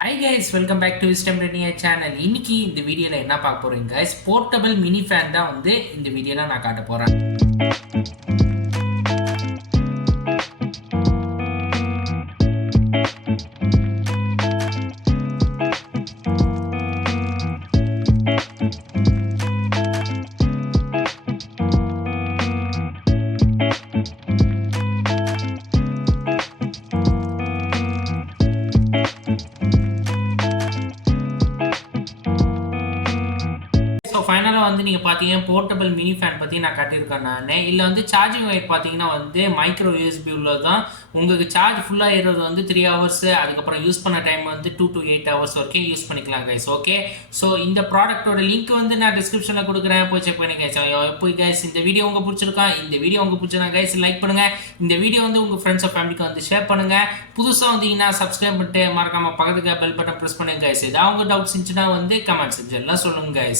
Hi guys welcome back to Wisdom ரெனியா channel இன்னைக்கு இந்த வீடியோவில் என்ன பார்க்க போறீங்க? கைஸ் போர்ட்டபிள் மினி ஃபேன் தான் வந்து இந்த வீடியோவில் நான் காட்ட போகிறேன் ஸோ ஃபைனலாக வந்து நீங்கள் பார்த்தீங்கன்னா போர்ட்டபிள் மினி ஃபேன் பற்றி நான் கட்டியிருக்கேன் நான். இல்லை வந்து சார்ஜிங் ஒயர் பார்த்தீங்கன்னா வந்து மைக்ரோ யூஎஸ்பி உள்ளது தான் உங்களுக்கு சார்ஜ் ஃபுல்லாக ஏறுறது வந்து த்ரீ ஹவர்ஸ் அதுக்கப்புறம் யூஸ் பண்ண டைம் வந்து டூ டு எயிட் ஹவர்ஸ் வரைக்கும் யூஸ் பண்ணிக்கலாம் கைஸ் ஓகே ஸோ இந்த ப்ராடக்ட்டோட லிங்க் வந்து நான் டிஸ்கிரிப்ஷனில் கொடுக்குறேன். போய் செக் பண்ணி கைஸ் போய் கைஸ் இந்த வீடியோ உங்களுக்கு பிடிச்சிருக்கா? இந்த வீடியோ உங்களுக்கு பிடிச்சிருக்கா கைஸ் லைக் பண்ணுங்க. இந்த வீடியோ வந்து உங்கள் ஃப்ரெண்ட்ஸ் ஃபேமிலிக்கு வந்து ஷேர் பண்ணுங்கள் புதுசாக வந்தீங்கன்னா சப்ஸ்கிரைப் பண்ணிட்டு மறக்காமல் பக்கத்துக்கு பெல் பட்டன் ப்ரெஸ் பண்ணுங்க கைஸ் ஏதாவது உங்கள் டவுட்ஸ் இருந்துச்சுன்னா வந்து கமெண்ட் செக்ஷன்லாம் சொல்லுங்கள் கைஸ்